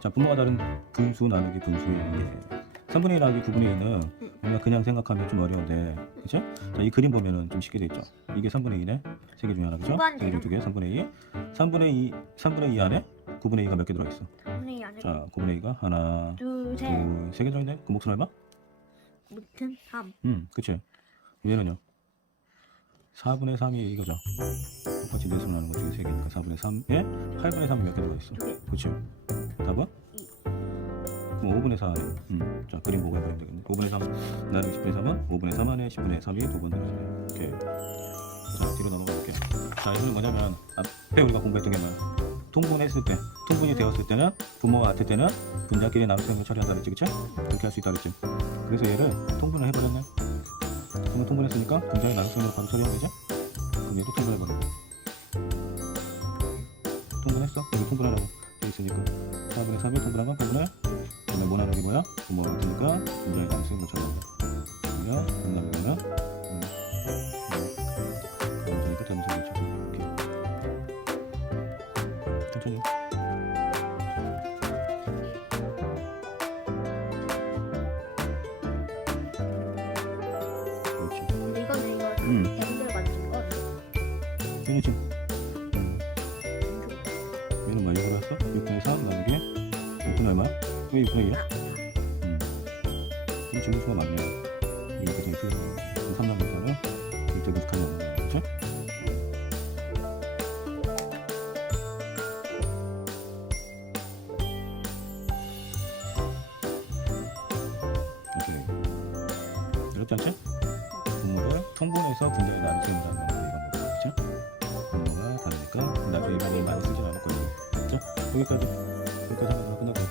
자 분모가 다른 분수 나누기 분수의 예. 3분의 1 나누기 9분의 2는 우리가 그냥 생각하면 좀 어려운데 그죠? 자이 그림 보면은 좀 쉽게 돼 있죠 이게 3분의 2네 세개 중에 하나 그죠? 세개 중에 두개 3분의 2 3분의 2 3분의 2 안에 9분의 2가 몇 개 들어있어 분의 안에 자 9분의 2가 하나 둘셋 둘세 개 들어있네 그 몫은 얼마? 무튼 3음 그치 얘는요 4분의 3이 이거죠. 똑같이 내수로 나는 거 중에 3개니까 4분의 3에 8분의 3이 몇 개 들어있어. 두 개. 그치 답은? 이. 그럼 5분의 4 안에 음, 자 그림 보고 해버리면 되겠네. 5분의 3 나누기 10분의 3은 5분의 3 안에 10분의 3이 두 번 들어있네 오케이. 자 뒤로 볼게. 자 이거는 뭐냐면 앞에 우리가 공부했던 게 뭐야 통분했을 때 통분이 되었을 때는 부모가 같을 때는 분자끼리 나눗셈으로 처리한다 그랬지 그치? 그렇게 할 수 있다 그랬지. 그래서 얘를 통분을 해버렸네 그러면 통분했으니까 분자의 나눗셈으로 바로 처리하면 되지? 그럼 얘도 통분해버리고 통분했어? 여기 통분하라고 돼 있으니까 4분의 3이 통분한 건 때문에 그다음에 뭐 나누기 뭐야? 분자의 나눗셈으로 처리한다 그러면 못 나누기는 음, 음, 얘는 지금 얘는 뭐 6으로 했어? 6분의 3 나누기 6분의 얼마야? 왜 6분의 2야? 음. 이 증수가 맞네 이거 그중에 틀렸네 3 나누기 4는 일제 무식하게 나오는 거야 그치? 오케이 어렵지 않지? 분모를 통분해서 분자에 나누셈을 한다는 거 이런 거 그렇죠? 다르니까 나중에 이번에 많이 쓰진 않을 거예요 그렇죠? 여기까지 여기까지 끝날 것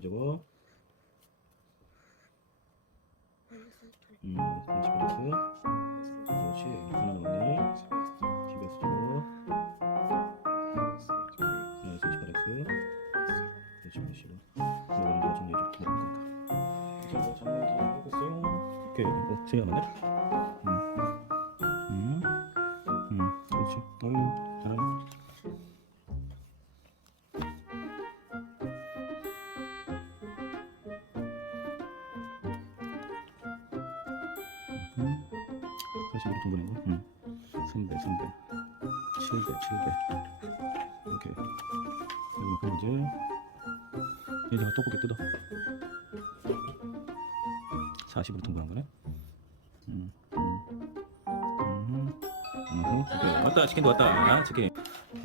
제곱 음, 30x 그렇지 하나 나오네. 10x 제곱 네, 38x 그렇지 그렇지 이거는 내가 정리해줄게 자, 뭐 정리 오케이. 어, 남았네 42로 통분했네. 음. 3배, 3배, 7배, 7배. 이렇게. 그리고 이제 얘가 떡볶이 뜯어. 40으로 통분한 거네. 음, 음, 음, 음, 오케이. 왔다, 치킨도 왔다. 치킨.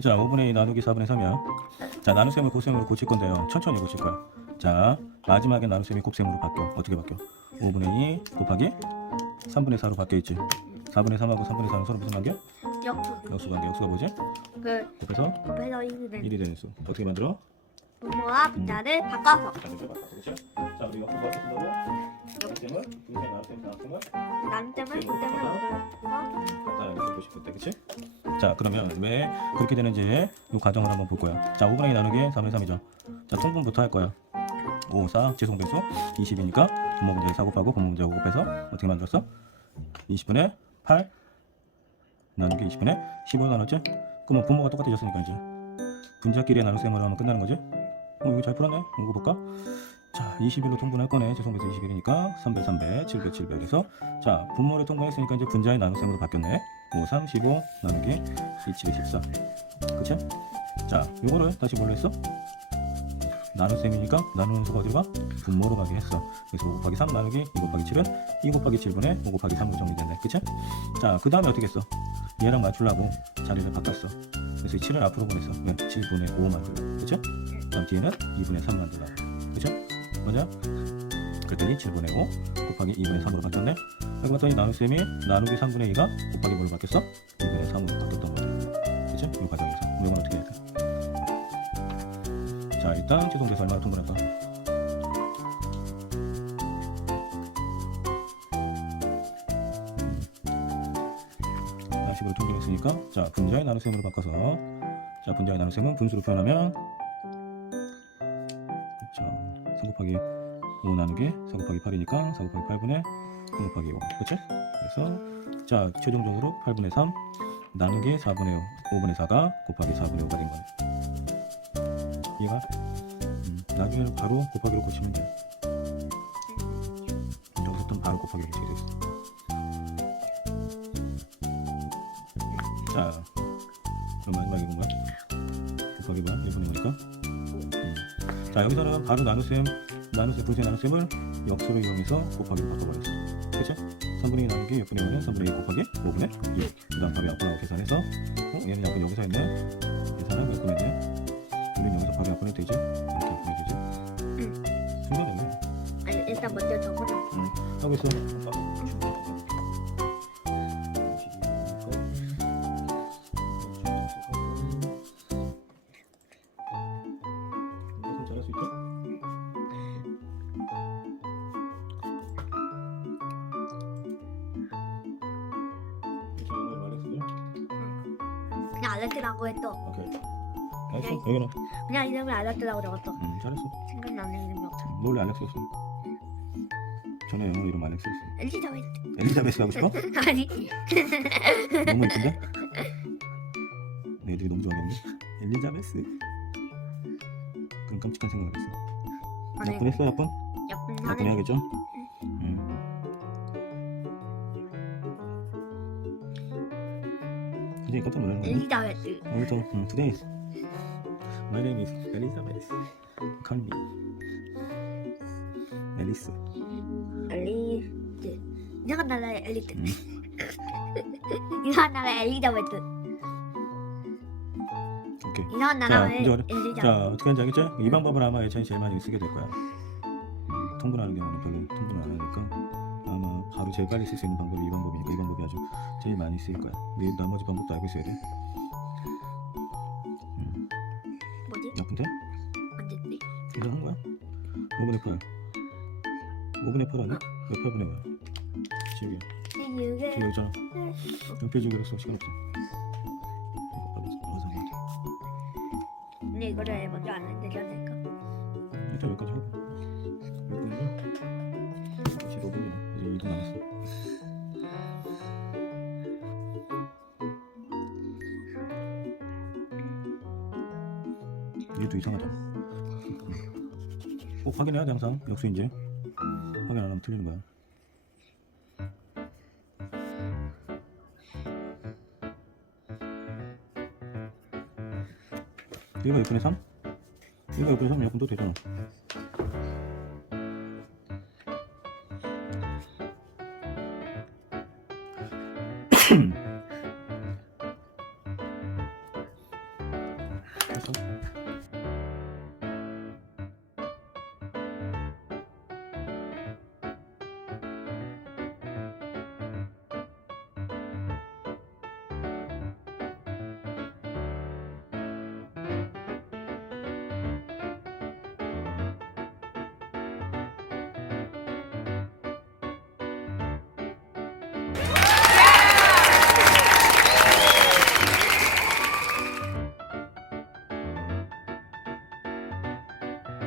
자, 5분의 2 나누기 4분의 3이야. 자, 나눗셈을 곱셈으로 고칠 건데요. 천천히 고칠 거야. 자, 마지막에 나눗셈이 곱셈으로 바뀌어. 어떻게 바뀌어? 5분의 2 곱하기 3분의 4로 바뀌어 있지. 4분의 3하고 3분의 4는 서로 무슨 관계? 역수 역수 관계. 역수가 뭐지? 그 곱해서 곱해서 1이 되는 1이 되는 수. 어떻게 만들어? 부모와 분자를 바꿔서 자, 이제 바꿔서? 자, 우리 역수 쓴다고? 나눗셈 나눗셈을 나눗셈을 자, 이렇게 보고 싶을 때, 그렇지? 자, 그러면 왜 그렇게 되는지 이 과정을 한번 볼 거야. 자, 5분의 2 나누기 3분의 3이죠. 자, 통분부터 할 거야. 5, 4, 제송배수 20이니까 분모 문제 4 곱하고 분모 문제 5 곱해서 어떻게 만들었어? 20분의 8 나누기 20분의 15 나눴지? 그러면 분모가 똑같아졌으니까 이제 분자끼리 나눗셈으로 하면 끝나는 거지? 어, 이거 잘 풀었네? 이거 볼까? 자, 21로 통분할 거네. 제송배수 21이니까 3배, 3배, 7배, 7배. 그래서 자, 분모를 통분했으니까 이제 분자의 나눗셈으로 바뀌었네. 5, 3, 15 나누기 2, 7, 14. 그치? 자, 요거를 다시 뭘로 했어? 나눗셈이니까 나누는 수가 어디로 가? 분모로 가게 했어. 그래서 5 곱하기 3 나누기 2 곱하기 7은 2 곱하기 7분의 5 곱하기 3으로 정리됐네. 그치? 자, 그 다음에 어떻게 했어? 얘랑 맞추려고 자리를 바꿨어. 그래서 이 7을 앞으로 보냈어. 왜? 7분의 5 만들라. 그치? 다음 뒤에는 2분의 3 만들라. 그치? 맞아? 그랬더니 7분의 5 곱하기 2분의 3으로 바뀌었네. 그리고 봤더니 나눗셈이 나누기 3분의 2가 곱하기 뭘로 바뀌었어? 2분의 3으로 바뀌었던 일단 최종돼서 얼마나 통분할까? 자, 10으로 통분했으니까 자 분자의 나눗셈으로 바꿔서 자 분자의 나눗셈은 분수로 표현하면 자, 3 곱하기 5 나누기 4 곱하기 8이니까 4 곱하기 8분의 3 곱하기 5 그치? 그래서 자 최종적으로 8분의 3 나누기 4분의 5 5분의 4가 곱하기 4분의 5가 된이 해가? 음, 나중에 바로 곱하기로 고치면 돼 여기서부터 바로 곱하기 이렇게 돼 있어 자 그럼 마지막에 뭐야? 곱하기 뭐야? 1분의 5니까 음. 자 여기서는 바로 나눗셈 나눗셈 분수의 나눗셈을 역수를 이용해서 곱하기로 바꿔버렸어 그치? 3분의 2 나누기 6분의 5는 3분의 2 곱하기 5분의 2. 그 다음 답이 앞으로 계산해서, 어? 얘는 약분 여기서 했네? 계산하고 약분 했네? 우리는 여기서 바로 약분해도 되지? 이렇게 약분해도 되지? 응. 순간이네. 아니 일단 먼저 적어놔. 하고 있어. 잘할 수 있죠? 이렇게 말했어요? 그냥 알려주라고 했어. 오케이. 알았어. 여기는. 그냥 이름을 알려주라고 적었어. 응, 잘했어. 생각나는 이름이 없어. 너 원래 알렉스였어. 전에 영어 이름 알렉스였어. 엘리자베스. 엘리자베스 하고 싶어? 아니 너무 이쁜데? 내 애들이 너무 좋아하겠네. 엘리자베스. 그런 깜찍한 생각을 했어. 아니 약분 했어, 약분? 약분 하늘. 해야겠죠? 응. 선생님 깜짝 놀라는 거야. 엘리자베스. 오늘도 응, today is my name is Elizabeth. Call me. 앨리스. 엘리스. 이상한 나라의 엘리트. 응. 이상한 나라의 엘리자베스. 오케이. 이상한 자, 나라의 이제 어려- 엘리자베스. 자 어떻게 하는지 알겠죠? 이 방법을 아마 예찬이 제일 많이 쓰게 될 거야. 음, 통분하는 경우는 별로 통분을 안 하니까 아마 바로 제일 빨리 쓸 수 있는 방법이 이 방법이니까 이 방법이 아주 제일 많이 쓰일 거야. 나머지 방법도 알고 있어야 돼. 5분의 8. 5분의 8 아니야? 몇 8분의 5야? 지우개. 지우개 이게 있잖아. 옆에 지우개로 써. 시간 없어. 근데 이거를 먼저 안 했는데 되니까. 일단 여기까지 하고 몇 분이야? 지금 5분이네 이제 2분 남았어 얘도 이상하다 꼭 확인해야 돼 항상. 역수인지 확인 안 하면 틀리는 거야. 이거 6분의 3? 이거 6분의 3 약분 또 되잖아